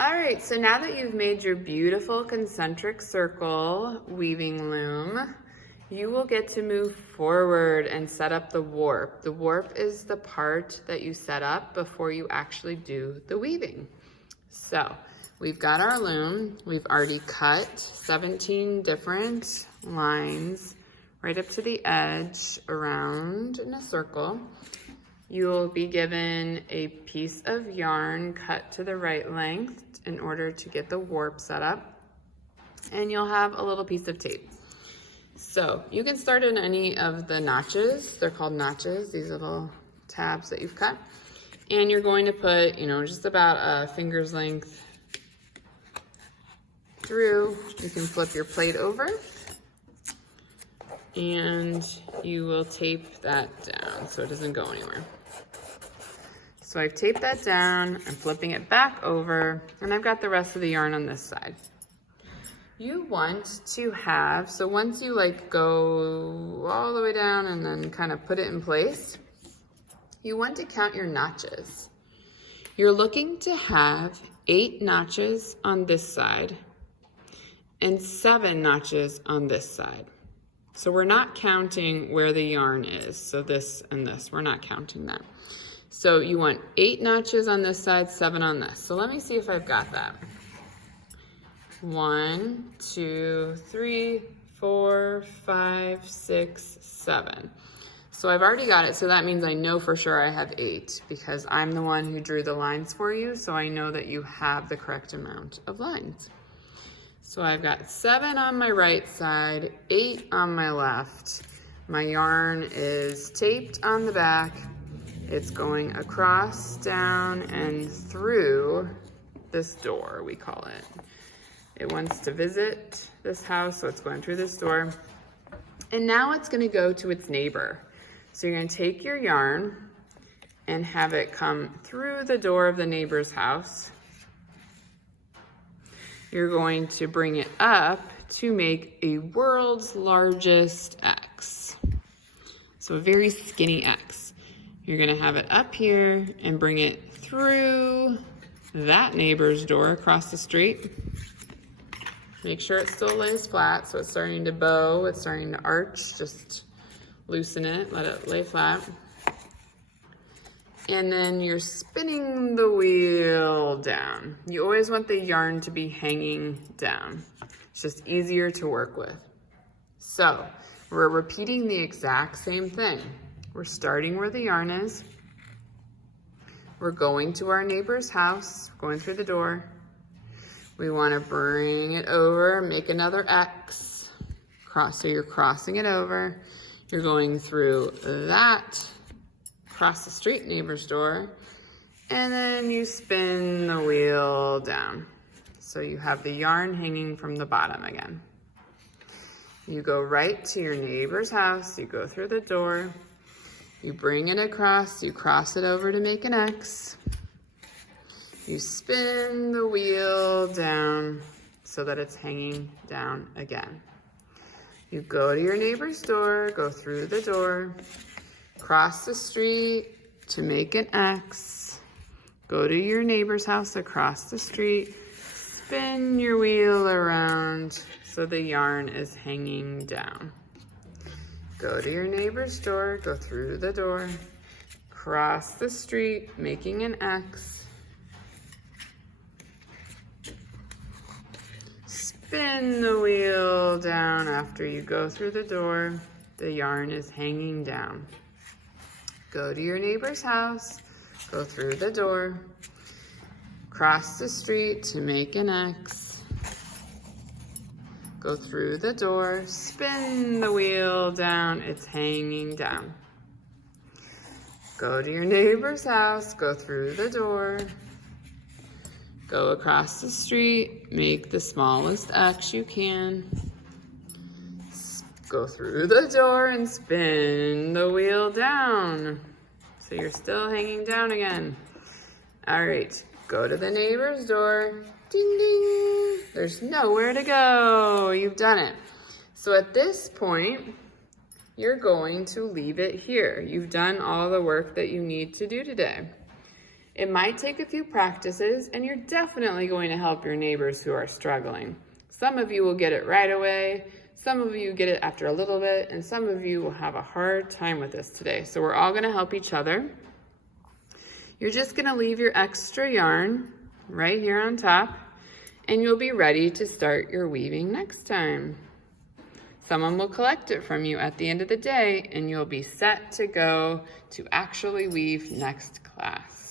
All right, so now that you've made your beautiful concentric circle weaving loom, you will get to move forward and set up the warp. The warp is the part that you set up before you actually do the weaving. So we've got our loom. We've already cut 17 different lines right up to the edge around in a circle. You'll be given a piece of yarn cut to the right length in order to get the warp set up. And you'll have a little piece of tape. So you can start in any of the notches. They're called notches, these little tabs that you've cut. And you're going to put, just about a finger's length through. You can flip your plate over and you will tape that down so it doesn't go anywhere. So I've taped that down, I'm flipping it back over, and I've got the rest of the yarn on this side. You want to have, so once you go all the way down and then kind of put it in place, you want to count your notches. You're looking to have 8 notches on this side and 7 notches on this side. So we're not counting where the yarn is. So this and this, we're not counting that. So you want 8 notches on this side, 7 on this. So let me see if I've got that. 1, 2, 3, 4, 5, 6, 7. So I've already got it, so that means I know for sure I have 8 because I'm the one who drew the lines for you, so I know that you have the correct amount of lines. So I've got 7 on my right side, 8 on my left. My yarn is taped on the back. It's going across, down, and through this door, we call it. It wants to visit this house, so it's going through this door. And now it's gonna go to its neighbor. So you're gonna take your yarn and have it come through the door of the neighbor's house. You're going to bring it up to make a world's largest X. So a very skinny X. You're gonna have it up here and bring it through that neighbor's door across the street. Make sure it still lays flat, so it's starting to bow, it's starting to arch, just loosen it, let it lay flat. And then you're spinning the wheel down. You always want the yarn to be hanging down. It's just easier to work with. So we're repeating the exact same thing. We're starting where the yarn is. We're going to our neighbor's house, going through the door. We want to bring it over, make another X. So you're crossing it over. You're going through that, across the street neighbor's door, and then you spin the wheel down. So you have the yarn hanging from the bottom again. You go right to your neighbor's house, you go through the door, you bring it across, you cross it over to make an X. You spin the wheel down so that it's hanging down again. You go to your neighbor's door, go through the door, cross the street to make an X, go to your neighbor's house across the street, spin your wheel around so the yarn is hanging down. Go to your neighbor's door, go through the door, cross the street, making an X, spin the wheel down after you go through the door, the yarn is hanging down. Go to your neighbor's house, go through the door, cross the street to make an X, go through the door, spin the wheel down, it's hanging down. Go to your neighbor's house, go through the door, go across the street, make the smallest X you can, go through the door and spin the wheel down. So you're still hanging down again. All right, go to the neighbor's door, ding ding. There's nowhere to go, you've done it. So at this point, you're going to leave it here. You've done all the work that you need to do today. It might take a few practices, and you're definitely going to help your neighbors who are struggling. Some of you will get it right away, some of you get it after a little bit, and some of you will have a hard time with this today. So we're all gonna help each other. You're just gonna leave your extra yarn right here on top, and you'll be ready to start your weaving next time. Someone will collect it from you at the end of the day, and you'll be set to go to actually weave next class.